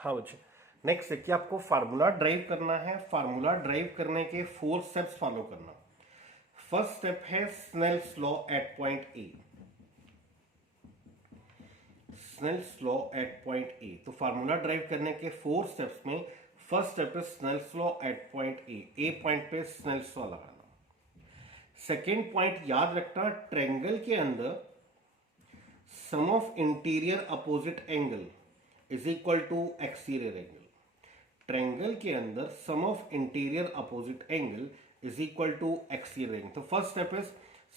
हाँ बच्चे, नेक्स्ट देखिए, आपको फार्मूला ड्राइव करना है। फार्मूला ड्राइव करने के 4 स्टेप्स फॉलो करना। फर्स्ट स्टेप है Snell's law at point A. Snell's law at point A, तो फार्मूला ड्राइव करने के 4 स्टेप्स में फर्स्ट स्टेप है Snell's law at point A point पे स्नेल्स लॉ लगाना। सेकेंड पॉइंट याद रखना, ट्रायंगल के अंदर sum of interior opposite angle is equal to exterior angle. Triangle के अंदर sum of interior opposite angle is equal to exterior angle. तो first step is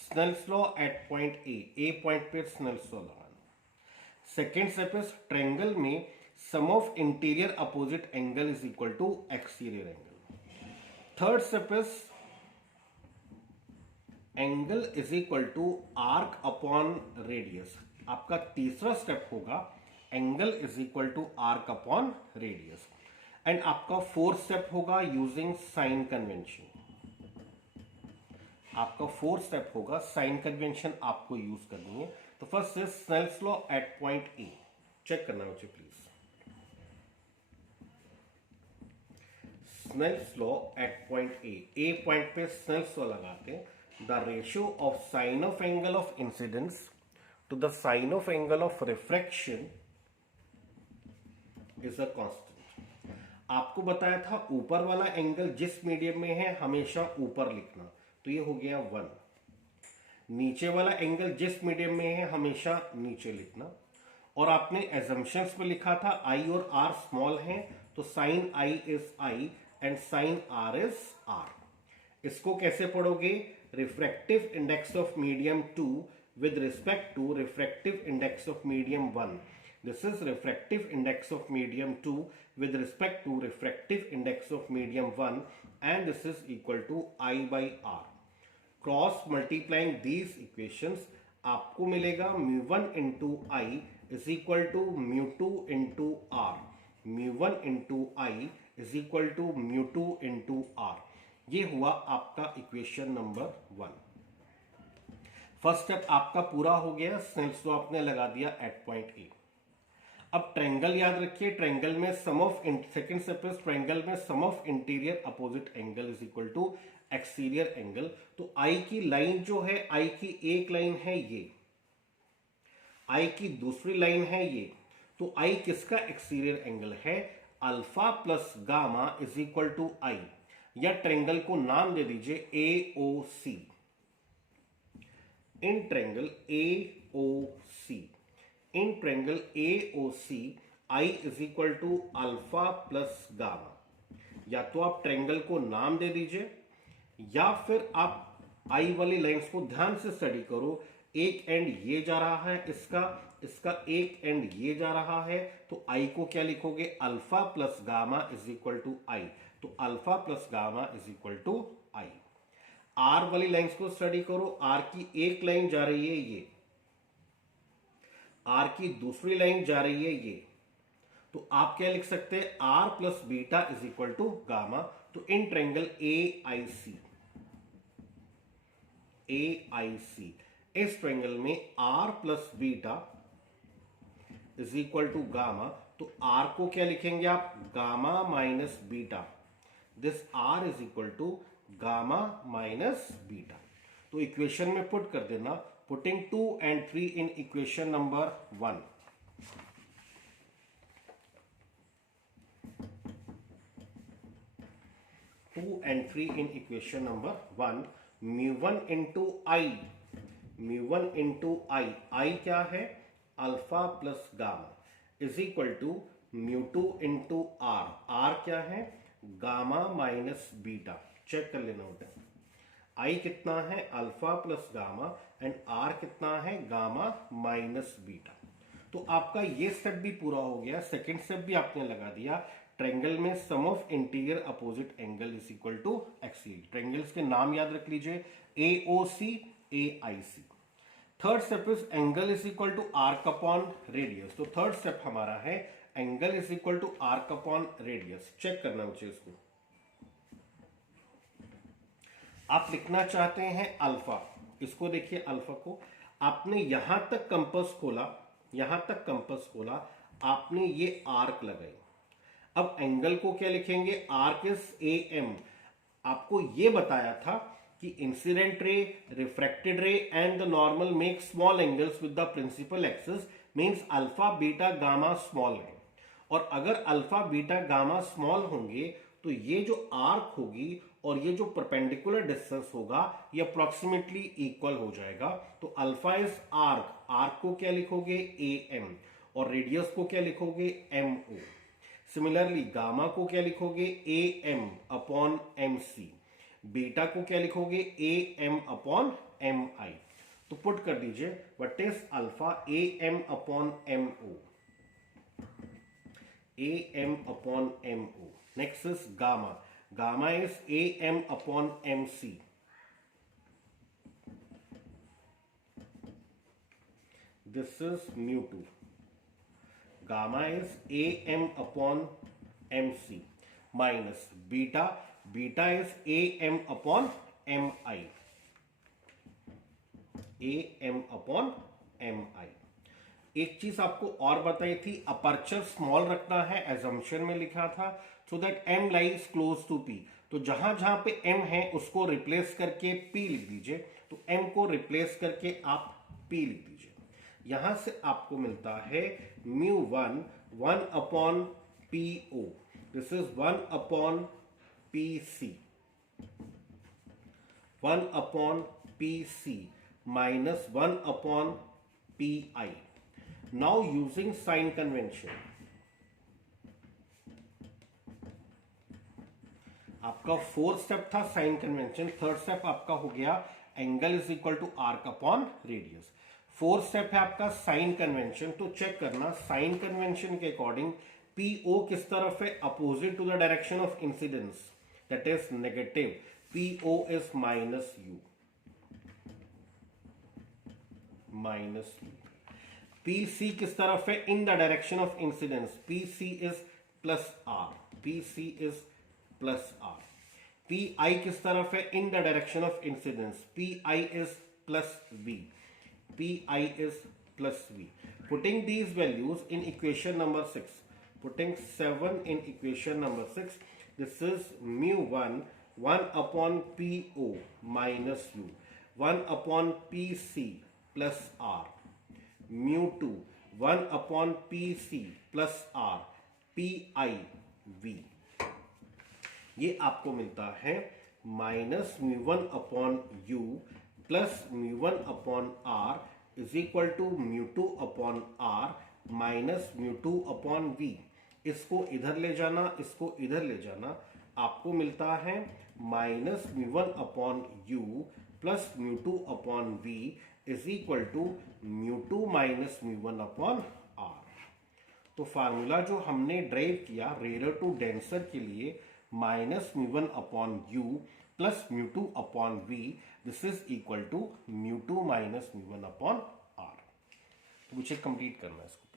Snell's law at point A point पे Snell's law लगाना। Second step is triangle में sum of interior opposite angle is equal to exterior angle. Third step is angle is equal to arc upon radius. आपका तीसरा स्टेप होगा angle is equal to arc upon radius. And आपका fourth step होगा using sign convention. आपका fourth step होगा sign convention आपको use करनी है। तो first is Snell's law at point A. Check करना मुझे please. Snell's law at point A point पे स्नेल्स लॉ लगाते, the ratio of sine of angle of incidence to the sine of angle of refraction is a constant. आपको बताया था ऊपर वाला angle जिस मीडियम में है हमेशा ऊपर लिखना, तो ये हो गया 1। नीचे वाला एंगल जिस मीडियम में है हमेशा नीचे लिखना। और आपने एजम्पशंस में लिखा था आई और आर स्मॉल हैं, तो sine I is I and sine R is R. इसको कैसे पढ़ोगे? Refractive index of medium 2 with respect to refractive index of medium 1. This is refractive index of medium 2 with respect to refractive index of medium 1, and this is equal to I by R. Cross multiplying these equations आपको मिलेगा mu1 into I is equal to mu2 into R. mu1 into I is equal to mu2 into R. ये हुआ आपका equation number 1। First step आपका पूरा हो गया, Snell's law आपने लगा दिया एट पॉइंट ए। अब ट्रायंगल याद रखिए, ट्रायंगल में sum of second step is triangle में sum of interior opposite angle is equal to exterior angle. तो आई की लाइन जो है, आई की एक लाइन है ये, आई की दूसरी लाइन है ये, तो आई किसका एक्सटीरियर एंगल है? Alpha plus gamma is equal to i, या ट्रायंगल को नाम दे दीजिए A O C. In triangle AOC, in triangle AOC, I is equal to alpha plus gamma. या तो आप ट्रायंगल को नाम दे दीजिए, या फिर आप आई वाली लाइंस को ध्यान से स्टडी करो। एक एंड ये जा रहा है इसका एक एंड ये जा रहा है, तो आई को क्या लिखोगे? Alpha plus gamma is equal to i. तो alpha plus gamma is equal to i. R वाली लाइंस को स्टडी करो, आर की एक लाइन जा रही है ये, आर की दूसरी लाइन जा रही है ये, तो आप क्या लिख सकते हैं? R plus beta is equal to gamma. तो in triangle A I C, इस ट्रायंगल में R plus beta is equal to gamma. तो आर को क्या लिखेंगे आप? Gamma minus beta. This R is equal to gamma minus beta. तो equation में पुट कर देना, putting 2 and 3 in equation number 1। 2 and 3 in equation number 1। mu1 into I, I क्या है? Alpha plus gamma is equal to mu2 into R, R क्या है? Gamma minus beta. Check कर लेना होता है, आई कितना है? Alpha plus gamma, and R कितना है? Gamma minus beta. तो आपका ये स्टेप भी पूरा हो गया। सेकंड स्टेप भी आपने लगा दिया, ट्रायंगल में sum of interior opposite angle is equal to exterior. Triangles के नाम याद रख लीजिए, AOC, AIC। Third step is angle is equal to arc upon radius. तो थर्ड स्टेप हमारा है angle is equal to arc upon radius. Check करना मुझे इसको। आप लिखना चाहते हैं अल्फा, इसको देखिए अल्फा को, आपने यहां तक कंपास खोला, यहां तक कंपास खोला, आपने ये आर्क लगाई, अब एंगल को क्या लिखेंगे, आर्क इज ए एम। आपको ये बताया था कि incident ray, refracted ray and the normal make small angles with the principal axis, means alpha beta gamma small है। और अगर अल्फा बीटा गामा स्मॉल होंगे तो ये जो आर्क होगी और ये जो परपेंडिकुलर डिस्टेंस होगा ये अप्रोक्सीमेटली इक्वल हो जाएगा। तो अल्फा इज आर्क, आर्क को क्या लिखोगे ए एम, और रेडियस को क्या लिखोगे एम ओ। सिमिलरली गामा को क्या लिखोगे A M upon M C, beta को क्या लिखोगे A M upon M I. तो पुट कर दीजिए what is alpha A M upon M O, am upon mo. Next is gamma. Gamma is am upon mc. This is mu2. Gamma is am upon mc minus beta. Beta is am upon mi. am upon mi. एक चीज आपको और बताई थी, aperture small रखना है, assumption में लिखा था, so that M lies close to P. तो जहां जहां पे एम है उसको रिप्लेस करके पी लिख दीजिए, तो एम को रिप्लेस करके आप पी लिख दीजिए। यहां से आपको मिलता है mu one 1 upon P O, this is 1 upon P C, 1 upon P C minus 1 upon P I. Now using sign convention, आपका फोर्थ स्टेप था साइन कन्वेंशन, थर्ड स्टेप आपका हो गया angle is equal to arc upon radius. Fourth step है आपका sign convention. तो check करना sign convention के अकॉर्डिंग पीओ किस तरफ है, opposite to the direction of incidence, that is negative, P O is minus U, minus U. P C किस तरफ है, in the direction of incidence, P C is plus R, P C is plus R. P I किस तरफ है, in the direction of incidence, P I is plus V, P I is plus V. Putting these values in equation number 6, putting 7 in equation number 6, this is mu one 1 upon P O minus U, 1 upon P C plus R, mu two 1 upon P C plus R, P I V. ये आपको मिलता है minus mu one upon U plus mu one upon R is equal to mu two upon R minus mu two upon V. इसको इधर ले जाना, इसको इधर ले जाना, आपको मिलता है minus mu one upon U plus mu two upon V is equal to mu two minus mu one upon R. तो फार्मूला जो हमने ड्राइव किया रेयर टू डेंसर के लिए, minus mu one upon U plus mu two upon V, this is equal to mu two minus mu one upon R. तो मुझे complete करना है इसको।